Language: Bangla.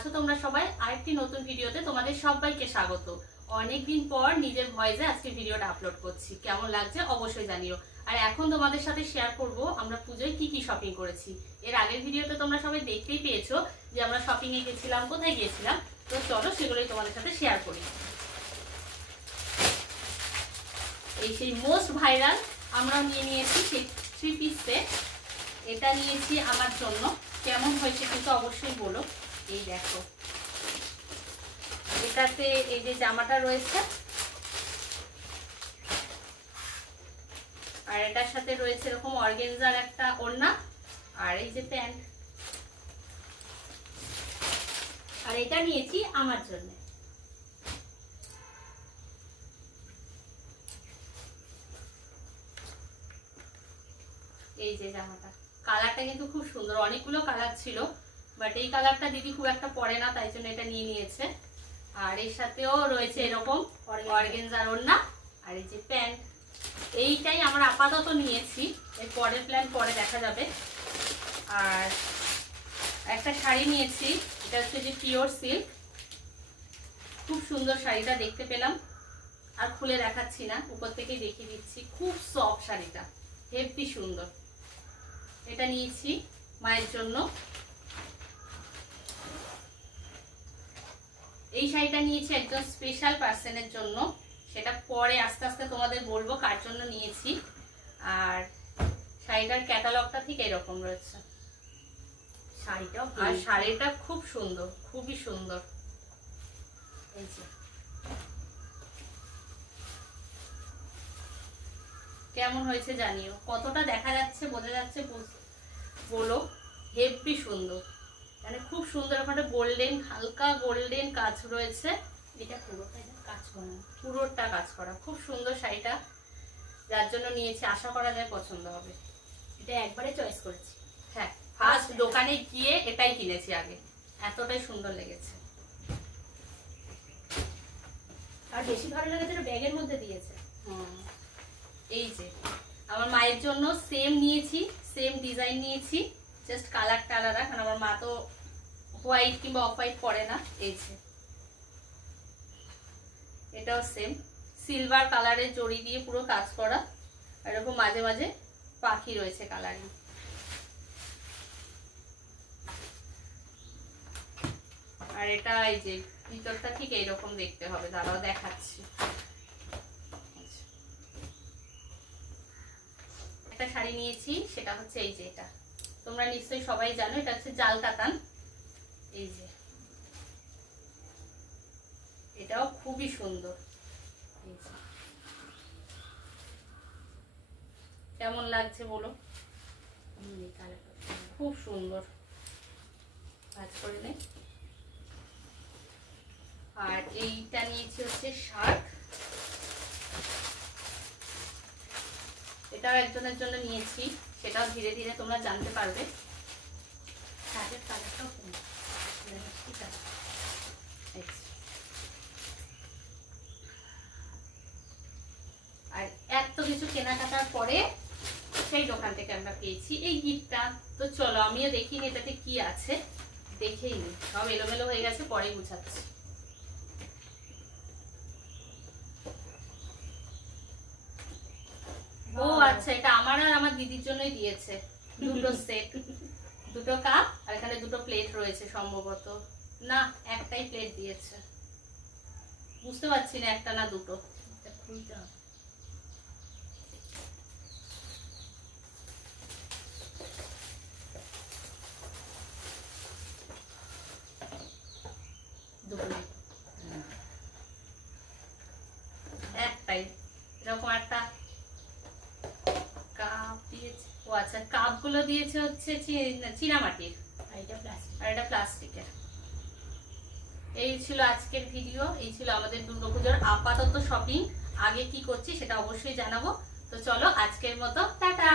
আছো তোমরা সবাই? আরেকটি নতুন ভিডিওতে তোমাদের সবাইকে স্বাগত। অনেকদিন পর নিজের ভয়েসে আজকে ভিডিওটা আপলোড করছি। কেমন লাগছে অবশ্যই জানিও। আর এখন তোমাদের সাথে শেয়ার করব আমরা পুজোয় কি কি শপিং করেছি। এর আগের ভিডিওতে তোমরা সবাই দেখতেই পেয়েছো যে আমরা শপিং এ গেছিলাম, কোথায় গিয়েছিলাম। তো চলো সেগুলোই তোমাদের সাথে শেয়ার করি। এই সেই মোস্ট ভাইরাল আমরা নিয়ে নিয়েছি সেই 3 পিস সেট। এটা নিয়েছি আমার জন্য। কেমন হয়েছে কিন্তু অবশ্যই বলো। এই দেখো, এটাতে এই যে জামাটা রয়েছে আর এটার সাথে রয়েছে এরকম অর্গানজার একটা ওড়না আর এই যে প্যান্ট। আর এটা নিয়েছি আমার জন্য। এই যে জামাটা, কালারটা কিন্তু খুব সুন্দর। অনেকগুলো কালার ছিল, বাট এই কালারটা দিদি খুব একটা পরে না, তাই জন্য এটা নিয়ে নিয়েছে। আর এর সাথেও রয়েছে এরকম অর্গানজার ওড়না আর এই যে প্যান্ট। এইটাই আমরা আপাতত নিয়েছি, এর পরের প্ল্যান পরে দেখা যাবে। আর একটা শাড়ি নিয়েছি, এটা হচ্ছে যে পিওর সিল্ক। খুব সুন্দর শাড়িটা দেখতে পেলাম, আর খুলে দেখাচ্ছি না, উপর থেকেই দেখিয়ে দিচ্ছি। খুব সফট শাড়িটা, হেভি সুন্দর। এটা নিয়েছি মায়ের জন্য। এই শাড়িটা নিয়েছি একজন স্পেশাল পার্সনের জন্য, সেটা পরে আস্তে আস্তে তোমাদের বলবো কার জন্য নিয়েছি। আর শাড়িটার ক্যাটালগটা ঠিক এরকম রয়েছে। শাড়িটাও, আর শাড়িটা খুব সুন্দর, খুবই সুন্দর। এই যে কেমন হয়েছে জানিও, কতটা দেখা যাচ্ছে বোঝা যাচ্ছে বলো। হেভি সুন্দর, মানে খুব সুন্দর। ওখানে গোল্ডেন, হালকা গোল্ডেন কাজ রয়েছে। এটা পুরোটা কাজ করা, পুরোটা কাজ করা। খুব সুন্দর শাড়িটা, যার জন্য নিয়েছি। আশা করা যায় পছন্দ হবে। এটা একবারে চয়েস করেছি। হ্যাঁ, ফার্স্ট দোকানে গিয়ে এটাই কিনেছি আগে, এতটাই সুন্দর লেগেছে। আর বেশি ভালো লেগেছে ব্যাগের মধ্যে দিয়েছে। এই যে আমার মায়ের জন্য সেম নিয়েছি, সেম ডিজাইন নিয়েছি, জাস্ট কালারটা আলাদা, কারণ আমার মা তো হোয়াইট কিংবা অফ হোয়াইট পরে না। এই যে এটাও সেম সিলভার কালারের জড়ি দিয়ে পুরো কাজ করা, এরকম মাঝে মাঝে পাখি রয়েছে কালারিং। আর এটা এই যে ভিতরটা ঠিক এইরকম দেখতে হবে, দাঁড়াও দেখাচ্ছি। একটা শাড়ি নিয়েছি, সেটা হচ্ছে এই যে এটা, তোমরা নিশ্চয়ই সবাই জানো, এটা হচ্ছে জাল কাতান। এই যে এটাও খুবই সুন্দর। কেমন লাগছে বলো? খুব সুন্দর কাজ করে নে। আর এইটা নিয়েছি হচ্ছে শার্ট, এটাও একজনের জন্য নিয়েছি, সেটাও ধীরে ধীরে তোমরা জানতে পারবে। শার্টের কালারটাও ঠিক আছে। আর এত কিছু কেনাকাটার পরে সেই দোকান থেকে আমরা পেয়েছি এই গিফটটা। তো চলো আমিও দেখিনি এটাতে কি আছে, দেখেই নি, সব এলোমেলো হয়ে গেছে, পরে গুছাচ্ছি। ও আচ্ছা, এটা আমার আর আমার দিদির জন্যই দিয়েছে। দুটো সেট, দুটো কাপ, আর এখানে দুটো প্লেট রয়েছে সম্ভবত। না, একটাই প্লেট দিয়েছে, বুঝতে পারছি না একটা না দুটো। খুলতে হবে। একটাই এরকম একটা কাপ দিয়েছে। ও আচ্ছা, কাপ গুলো দিয়েছে হচ্ছে চীনামাটির, আর এটা প্লাস্টিকের। এই ছিল আজকের ভিডিও, এই ছিল আমাদের দুর্গাপুজোর আপাতত শপিং। আগে কি করছি সেটা অবশ্যই জানাবো। তো চলো আজকের মতো টাটা।